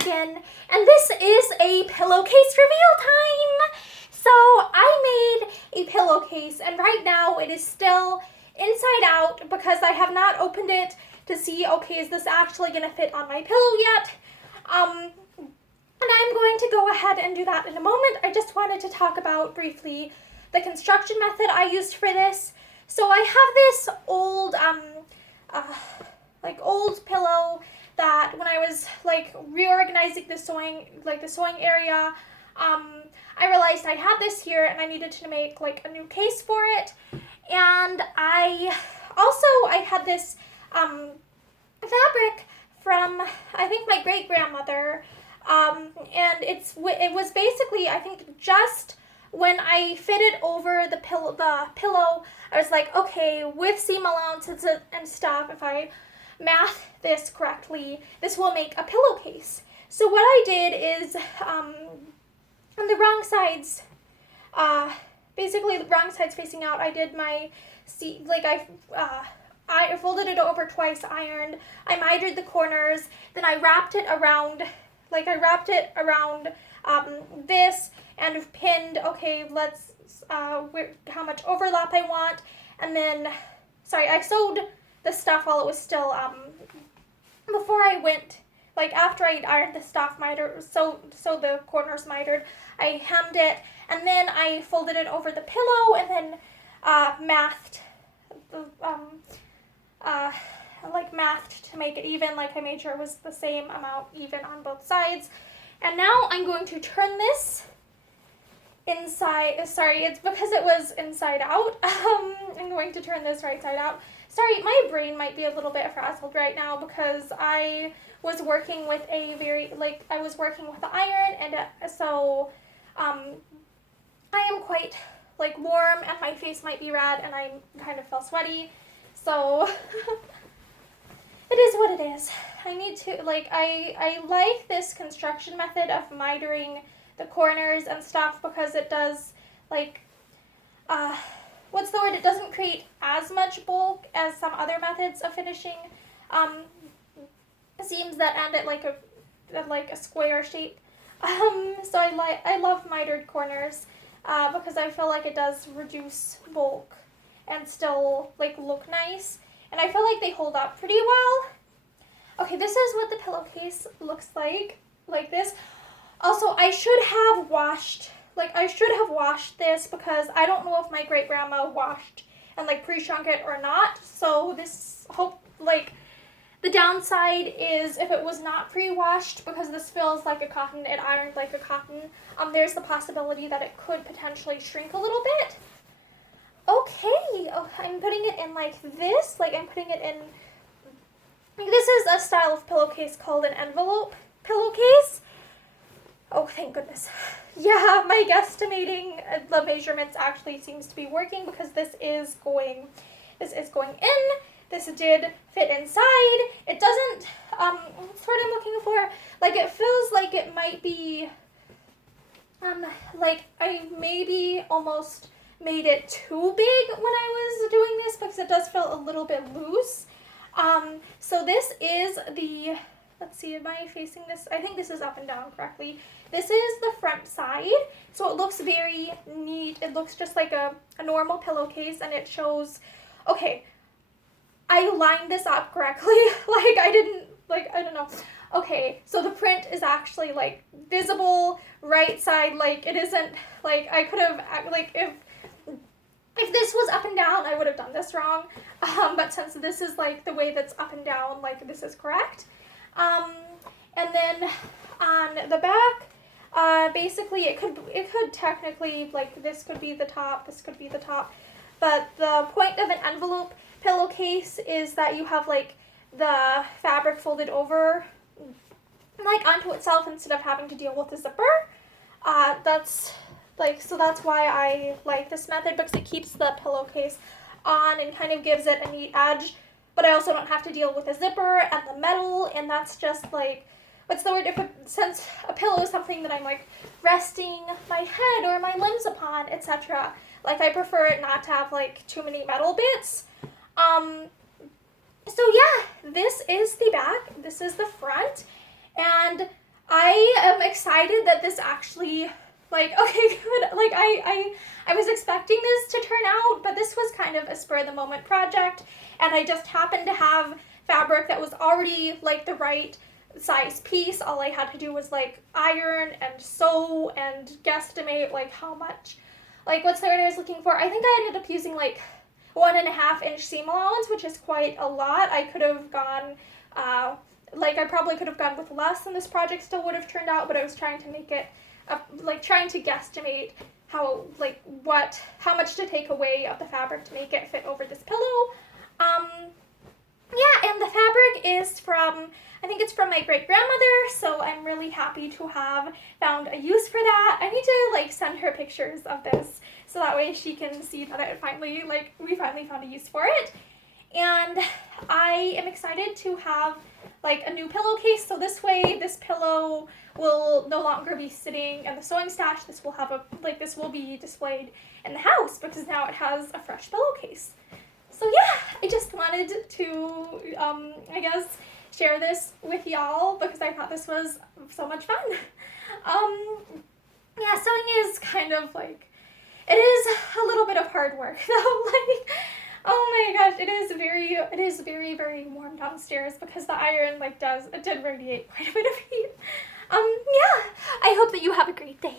again, and this is a pillowcase reveal time. So I made a pillowcase, and right now it is still inside out because I have not opened it to see, okay, is this actually going to fit on my pillow yet? And I'm going to go ahead and do that in a moment. I just wanted to talk about briefly the construction method I used for this. So I have this old, old pillow that when I was reorganizing the sewing area, I realized I had this here and I needed to make a new case for it. And I had this fabric from, I think, my great grandmother, and it was basically, I think, just when I fitted over the pillow, I was like, okay, with seam allowances and stuff, if I math this correctly, this will make a pillowcase. So what I did is, on the wrong sides, basically the wrong sides facing out, I did my, I folded it over twice, ironed, I mitered the corners, then I wrapped it around, this, and pinned, okay, let's, how much overlap I want, and then, I sewed the stuff while it was still, before I went, after I ironed the stuff, so the corners mitered, I hemmed it, and then I folded it over the pillow, and then, mathed, mathed to make it even, I made sure it was the same amount even on both sides. And now I'm going to turn this inside, it's because it was inside out. I'm going to turn this right side out. Sorry, my brain might be a little bit frazzled right now because I was working with I was working with the iron, and so, I am quite, warm, and my face might be red, and I kind of feel sweaty, so, it is what it is. I need to, I like this construction method of mitering the corners and stuff because it does, what's the word? It doesn't create as much bulk as some other methods of finishing seams that end at a square shape. So I love mitered corners because I feel like it does reduce bulk and still look nice, and I feel like they hold up pretty well. Okay, this is what the pillowcase looks like this. Also, I should have washed this because I don't know if my great grandma washed and pre-shrunk it or not. So this the downside is if it was not pre-washed, because this feels like a cotton, it ironed like a cotton, there's the possibility that it could potentially shrink a little bit. Okay, I'm putting it in this, I'm putting it in, this is a style of pillowcase called an envelope pillowcase. Oh, thank goodness. Yeah, my guesstimating the measurements actually seems to be working because this is going in. This did fit inside. It doesn't, that's what I'm looking for. It feels like it might be, I maybe almost made it too big when I was doing this because it does feel a little bit loose. So this is the, let's see, am I facing this? I think this is up and down correctly. This is the front side, so it looks very neat. It looks just like a normal pillowcase, and it shows, okay, I lined this up correctly. I don't know. Okay, so the print is actually, visible right side. It isn't, I could have, if this was up and down, I would have done this wrong. But since this is, the way that's up and down, this is correct. And then on the back, basically it could technically, this could be the top, this could be the top. But the point of an envelope pillowcase is that you have, the fabric folded over, onto itself instead of having to deal with the zipper. So that's why I like this method, because it keeps the pillowcase on and kind of gives it a neat edge, but I also don't have to deal with the zipper and the metal, and that's just what's the word, since a pillow is something that I'm resting my head or my limbs upon, etc. I prefer it not to have too many metal bits. So yeah, this is the back, this is the front, and I am excited that this actually, like, okay, good. Like, I was expecting this to turn out, but this was kind of a spur-of-the-moment project, and I just happened to have fabric that was already, like, the right size piece. All I had to do was, like, iron and sew and guesstimate, like, how much, like, what's the word I was looking for? I think I ended up using, like, 1.5-inch seam allowance, which is quite a lot. I could have gone, like, I probably could have gone with less, and this project still would have turned out, but I was trying to make it, like, trying to guesstimate how, like, how much to take away of the fabric to make it fit over this pillow. Yeah, and the fabric is from, I think it's from my great-grandmother, so I'm really happy to have found a use for that. I need to, like, send her pictures of this, so that way she can see that we finally found a use for it. And I am excited to have, like, a new pillowcase, so this way this pillow will no longer be sitting in the sewing stash. This will be displayed in the house because now it has a fresh pillowcase. So yeah, I just wanted to, I guess, share this with y'all because I thought this was so much fun. Yeah, sewing is kind of like, it is a little bit of hard work though. Like, oh my gosh, it is very, very warm downstairs because the iron did radiate quite a bit of heat. Yeah, I hope that you have a great day.